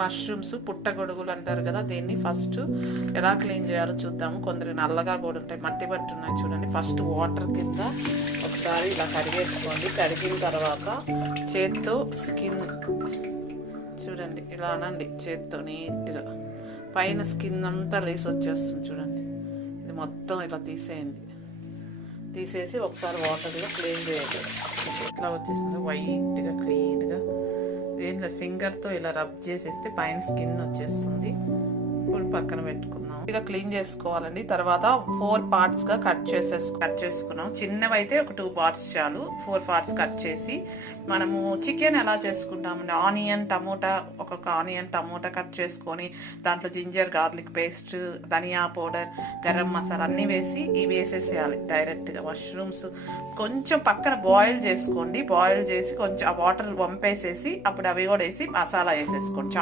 Mushrooms పుట్టగొడుగులు అంటారు కదా, దీన్ని ఫస్ట్ ఎలా క్లీన్ చేయాలో చూద్దాము. కొందరు నల్లగా కూడా ఉంటాయి, మట్టి బట్టి ఉన్నాయి చూడండి. ఫస్ట్ వాటర్ కింద ఒకసారి ఇలా కడిగేసుకోండి. కడిగిన తర్వాత చేత్తో స్కిన్ చూడండి, ఇలా అనండి చేత్తో నీట్గా. పైన స్కిన్ అంతా లేసి వచ్చేస్తుంది చూడండి. ఇది మొత్తం ఇలా తీసేయండి. తీసేసి ఒకసారి వాటర్లో క్లీన్ చేయాలి. ఇట్లా వచ్చేసింది వైట్గా క్లీన్గా. దీంట్లో ఫింగర్తో ఇలా రబ్ చేసేస్తే పైన స్కిన్ వచ్చేస్తుంది. ఇప్పుడు పక్కన పెట్టుకుందాం. ఇక క్లీన్ చేసుకోవాలండి. తర్వాత 4 పార్ట్స్గా కట్ చేసుకున్నాం. చిన్నవైతే ఒక 2 పార్ట్స్ చాలు. 4 పార్ట్స్ కట్ చేసి మనము చికెన్ ఎలా చేసుకుంటామండి, ఆనియన్ టమోటా, ఒక్కొక్క ఆనియన్ టమోటా కట్ చేసుకొని దాంట్లో జింజర్ గార్లిక్ పేస్ట్, ధనియా పౌడర్, గరం మసాలా అన్నీ వేసి ఇవి వేసేసేయాలి డైరెక్ట్గా. మష్రూమ్స్ కొంచెం పక్కన బాయిల్ చేసుకోండి. బాయిల్ చేసి కొంచెం ఆ వాటర్ వంపేసేసి అప్పుడు అవి కూడా వేసి మసాలా వేసేసుకోండి. చాలా